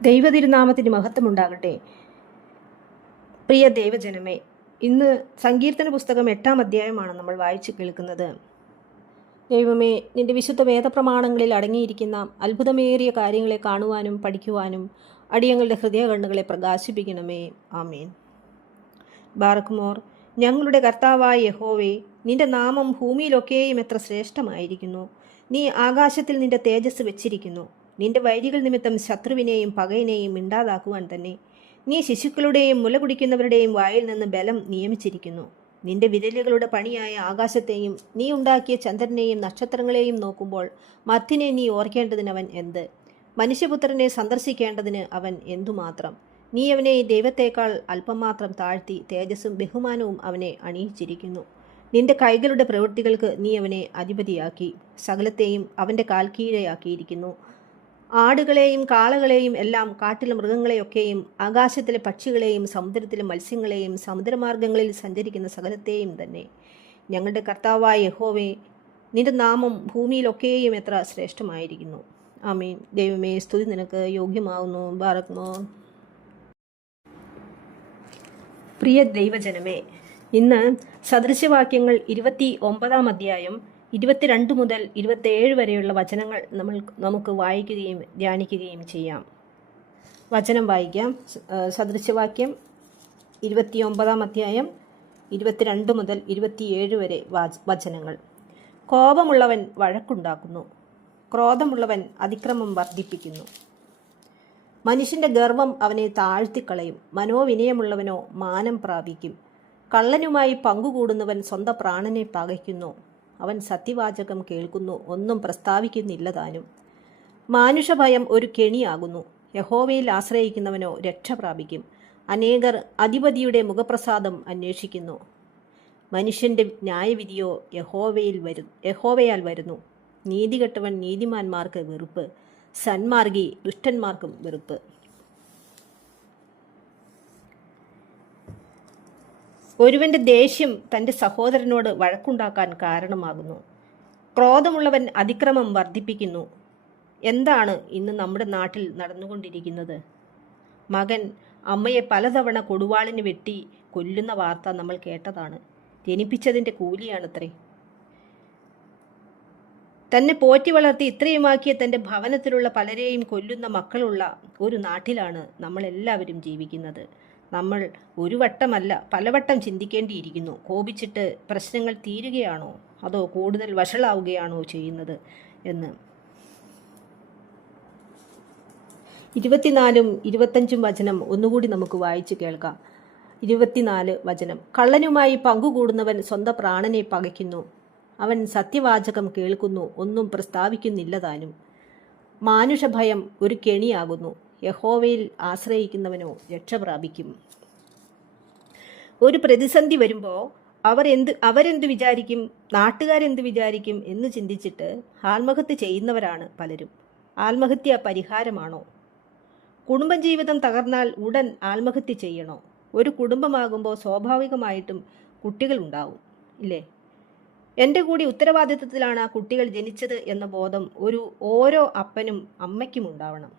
ദൈവതിരുനാമത്തിന് മഹത്വമുണ്ടാകട്ടെ. പ്രിയ ദൈവജനമേ, ഇന്ന് സങ്കീർത്തന പുസ്തകം 8-ാം അധ്യായമാണ് നമ്മൾ വായിച്ചു കേൾക്കുന്നത്. ദൈവമേ, നിന്റെ വിശുദ്ധ വേദപ്രമാണങ്ങളിൽ അടങ്ങിയിരിക്കുന്ന അത്ഭുതമേറിയ കാര്യങ്ങളെ കാണുവാനും പഠിക്കുവാനും അടിയങ്ങളുടെ ഹൃദയകണ്ണുകളെ പ്രകാശിപ്പിക്കണമേ. ആമേൻ. ബാറക്കുമോർ. ഞങ്ങളുടെ കർത്താവായ യഹോവേ, നിന്റെ നാമം ഭൂമിയിലൊക്കെയും എത്ര ശ്രേഷ്ഠമായിരിക്കുന്നു. നീ ആകാശത്തിൽ നിന്റെ തേജസ് വെച്ചിരിക്കുന്നു. നിന്റെ വൈരികൾ നിമിത്തം ശത്രുവിനെയും പകയനെയും ഇണ്ടാതാക്കുവാൻ തന്നെ. നീ ശിശുക്കളുടെയും മുല കുടിക്കുന്നവരുടെയും വായിൽ നിന്ന് ബലം നിയമിച്ചിരിക്കുന്നു. നിന്റെ വിരലുകളുടെ പണിയായ ആകാശത്തെയും നീ ഉണ്ടാക്കിയ ചന്ദ്രനെയും നക്ഷത്രങ്ങളെയും നോക്കുമ്പോൾ മത്തിനെ നീ ഓർക്കേണ്ടതിനവൻ എന്ത്? മനുഷ്യപുത്രനെ സന്ദർശിക്കേണ്ടതിന് അവൻ എന്തുമാത്രം? നീ അവനെ ദൈവത്തേക്കാൾ അല്പം മാത്രം താഴ്ത്തി തേജസ്സും ബഹുമാനവും അവനെ അണിയിച്ചിരിക്കുന്നു. നിന്റെ കൈകളുടെ പ്രവൃത്തികൾക്ക് നീ അവനെ അധിപതിയാക്കി സകലത്തെയും അവൻ്റെ കാൽക്കീഴയാക്കിയിരിക്കുന്നു. ആടുകളെയും കാളകളെയും എല്ലാം, കാട്ടിലെ മൃഗങ്ങളെയൊക്കെയും, ആകാശത്തിലെ പക്ഷികളെയും സമുദ്രത്തിലെ മത്സ്യങ്ങളെയും സമുദ്രമാർഗങ്ങളിൽ സഞ്ചരിക്കുന്ന സകലത്തെയും തന്നെ. ഞങ്ങളുടെ കർത്താവായ യഹോവേ, നിന്റെ നാമം ഭൂമിയിലൊക്കെയും എത്ര ശ്രേഷ്ഠമായിരിക്കുന്നു. ആമേൻ. ദൈവമേ, സ്തുതി നിനക്ക് യോഗ്യമാവുന്നു. ബാറക്കുമോ. പ്രിയ ദൈവജനമേ, ഇന്ന് സദൃശവാക്യങ്ങൾ 29-ാം അധ്യായം 22 മുതൽ 27 വരെയുള്ള വചനങ്ങൾ നമുക്ക് വായിക്കുകയും ധ്യാനിക്കുകയും ചെയ്യാം. വചനം വായിക്കാം. സദൃശവാക്യം 29-ാം അധ്യായം 22 മുതൽ 27 വരെ വചനങ്ങൾ. കോപമുള്ളവൻ വഴക്കുണ്ടാക്കുന്നു, ക്രോധമുള്ളവൻ അതിക്രമം വർദ്ധിപ്പിക്കുന്നു. മനുഷ്യൻ്റെ ഗർവം അവനെ താഴ്ത്തിക്കളയും, മനോവിനയമുള്ളവനോ മാനം പ്രാപിക്കും. കള്ളനുമായി പങ്കുകൂടുന്നവൻ സ്വന്തം പ്രാണനെ പകയ്ക്കുന്നു. അവൻ സത്യവാചകം കേൾക്കുന്നു, ഒന്നും പ്രസ്താവിക്കുന്നില്ല താനും. മാനുഷഭയം ഒരു കെണിയാകുന്നു, യഹോവയിൽ ആശ്രയിക്കുന്നവനോ രക്ഷ പ്രാപിക്കും. അനേകർ അധിപതിയുടെ മുഖപ്രസാദം അന്വേഷിക്കുന്നു. മനുഷ്യൻ്റെ ന്യായവിധിയോ യഹോവയാൽ വരുന്നു. നീതികെട്ടവൻ നീതിമാന്മാർക്ക് വെറുപ്പ്, സന്മാർഗി ദുഷ്ടന്മാർക്കും വെറുപ്പ്. ഒരുവന്റെ ദേഷ്യം തൻ്റെ സഹോദരനോട് വഴക്കുണ്ടാക്കാൻ കാരണമാകുന്നു. ക്രോധമുള്ളവൻ അതിക്രമം വർദ്ധിപ്പിക്കുന്നു. എന്താണ് ഇന്ന് നമ്മുടെ നാട്ടിൽ നടന്നുകൊണ്ടിരിക്കുന്നത്? മകൻ അമ്മയെ പലതവണ കൊടുവാളിന് വെട്ടി കൊല്ലുന്ന വാർത്ത നമ്മൾ കേട്ടതാണ്. ജനിപ്പിച്ചതിൻ്റെ കൂലിയാണത്രേ. തന്നെ പോറ്റി വളർത്തി ഇത്രയുമാക്കിയ തൻ്റെ ഭവനത്തിലുള്ള പലരെയും കൊല്ലുന്ന മക്കളുള്ള ഒരു നാട്ടിലാണ് നമ്മളെല്ലാവരും ജീവിക്കുന്നത്. നമ്മൾ ഒരു വട്ടമല്ല പലവട്ടം ചിന്തിക്കേണ്ടിയിരിക്കുന്നു. കോപിച്ചിട്ട് പ്രശ്നങ്ങൾ തീരുകയാണോ അതോ കൂടുതൽ വഷളാവുകയാണോ ചെയ്യുന്നത് എന്ന്. 24-ഉം 25-ഉം വചനം ഒന്നുകൂടി നമുക്ക് വായിച്ചു കേൾക്കാം. 24 വചനം. കള്ളനുമായി പങ്കുകൂടുന്നവൻ സ്വന്തം പ്രാണനെ പകയ്ക്കുന്നു. അവൻ സത്യവാചകം കേൾക്കുന്നു, ഒന്നും പ്രസ്താവിക്കുന്നില്ല താനും. മാനുഷഭയം ഒരു കെണിയാകുന്നു, യഹോവയിൽ ആശ്രയിക്കുന്നവനോ രക്ഷ പ്രാപിക്കും. ഒരു പ്രതിസന്ധി വരുമ്പോൾ അവരെന്ത് വിചാരിക്കും, നാട്ടുകാരെന്ത് വിചാരിക്കും എന്ന് ചിന്തിച്ചിട്ട് ആത്മഹത്യ ചെയ്യുന്നവരാണ് പലരും. ആത്മഹത്യ പരിഹാരമാണോ? കുടുംബജീവിതം തകർന്നാൽ ഉടൻ ആത്മഹത്യ ചെയ്യണോ? ഒരു കുടുംബമാകുമ്പോൾ സ്വാഭാവികമായിട്ടും കുട്ടികളുണ്ടാവും, ഇല്ലേ? എൻ്റെ കൂടി ഉത്തരവാദിത്വത്തിലാണ് ആ കുട്ടികൾ ജനിച്ചത് എന്ന ബോധം ഓരോ അപ്പനും അമ്മയ്ക്കും ഉണ്ടാവണം.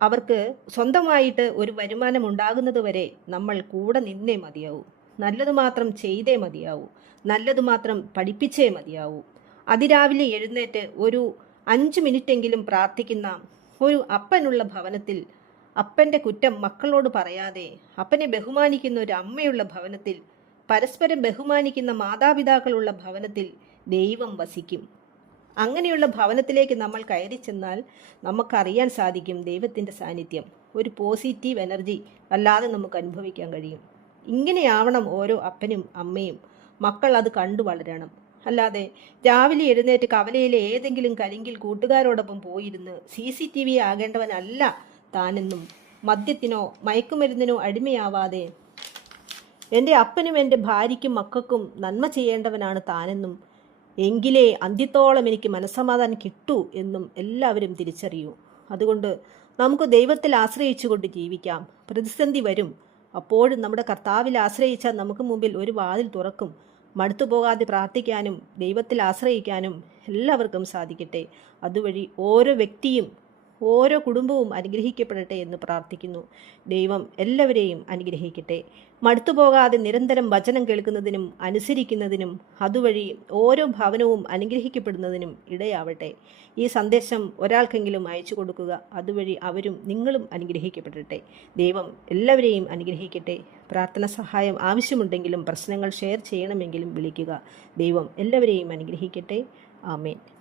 അവർക്ക് സ്വന്തമായിട്ട് ഒരു വരുമാനം ഉണ്ടാകുന്നത് വരെ നമ്മൾ കൂടെ നിന്നേ മതിയാവൂ. നല്ലത് മാത്രം ചെയ്തേ മതിയാവൂ. നല്ലത് മാത്രം പഠിപ്പിച്ചേ മതിയാവൂ. അതിരാവിലെ എഴുന്നേറ്റ് ഒരു 5 മിനിറ്റെങ്കിലും പ്രാർത്ഥിക്കുന്ന ഒരു അപ്പനുള്ള ഭവനത്തിൽ, അപ്പൻ്റെ കുറ്റം മക്കളോട് പറയാതെ അപ്പനെ ബഹുമാനിക്കുന്ന ഒരു അമ്മയുള്ള ഭവനത്തിൽ, പരസ്പരം ബഹുമാനിക്കുന്ന മാതാപിതാക്കളുള്ള ഭവനത്തിൽ ദൈവം വസിക്കും. അങ്ങനെയുള്ള ഭവനത്തിലേക്ക് നമ്മൾ കയറി ചെന്നാൽ നമുക്കറിയാൻ സാധിക്കും ദൈവത്തിൻ്റെ സാന്നിധ്യം. ഒരു പോസിറ്റീവ് എനർജി അല്ലാതെ നമുക്ക് അനുഭവിക്കാൻ കഴിയും. ഇങ്ങനെയാവണം ഓരോ അപ്പനും അമ്മയും. മക്കൾ അത് കണ്ടു വളരണം. അല്ലാതെ രാവിലെ എഴുന്നേറ്റ് കവലയിലെ ഏതെങ്കിലും കരിങ്കിൽ കൂട്ടുകാരോടൊപ്പം പോയിരുന്ന് CCTV ആകേണ്ടവനല്ല താനെന്നും, മദ്യത്തിനോ മയക്കുമരുന്നിനോ അടിമയാവാതെ എൻ്റെ അപ്പനും എൻ്റെ ഭാര്യയ്ക്കും മക്കൾക്കും നന്മ ചെയ്യേണ്ടവനാണ് താനെന്നും, എങ്കിലേ അന്ത്യത്തോളം എനിക്ക് മനസ്സമാധാനം കിട്ടൂ എന്നും എല്ലാവരും തിരിച്ചറിയൂ. അതുകൊണ്ട് നമുക്ക് ദൈവത്തിൽ ആശ്രയിച്ചുകൊണ്ട് ജീവിക്കാം. പ്രതിസന്ധി വരും, അപ്പോഴും നമ്മുടെ കർത്താവിൽ ആശ്രയിച്ചാൽ നമുക്ക് മുമ്പിൽ ഒരു വാതിൽ തുറക്കും. മടുത്തു പോകാതെ പ്രാർത്ഥിക്കാനും ദൈവത്തിൽ ആശ്രയിക്കാനും എല്ലാവർക്കും സാധിക്കട്ടെ. അതുവഴി ഓരോ വ്യക്തിയും ഓരോ കുടുംബവും അനുഗ്രഹിക്കപ്പെടട്ടെ എന്ന് പ്രാർത്ഥിക്കുന്നു. ദൈവം എല്ലാവരെയും അനുഗ്രഹിക്കട്ടെ. മടുത്തുപോകാതെ നിരന്തരം വചനം കേൾക്കുന്നതിനും അനുസരിക്കുന്നതിനും അതുവഴി ഓരോ ഭവനവും അനുഗ്രഹിക്കപ്പെടുന്നതിനും ഇടയാവട്ടെ. ഈ സന്ദേശം ഒരാൾക്കെങ്കിലും അയച്ചു കൊടുക്കുക. അതുവഴി അവരും നിങ്ങളും അനുഗ്രഹിക്കപ്പെടട്ടെ. ദൈവം എല്ലാവരെയും അനുഗ്രഹിക്കട്ടെ. പ്രാർത്ഥന സഹായം ആവശ്യമുണ്ടെങ്കിലും പ്രശ്നങ്ങൾ ഷെയർ ചെയ്യണമെങ്കിലും വിളിക്കുക. ദൈവം എല്ലാവരെയും അനുഗ്രഹിക്കട്ടെ. ആമേൻ.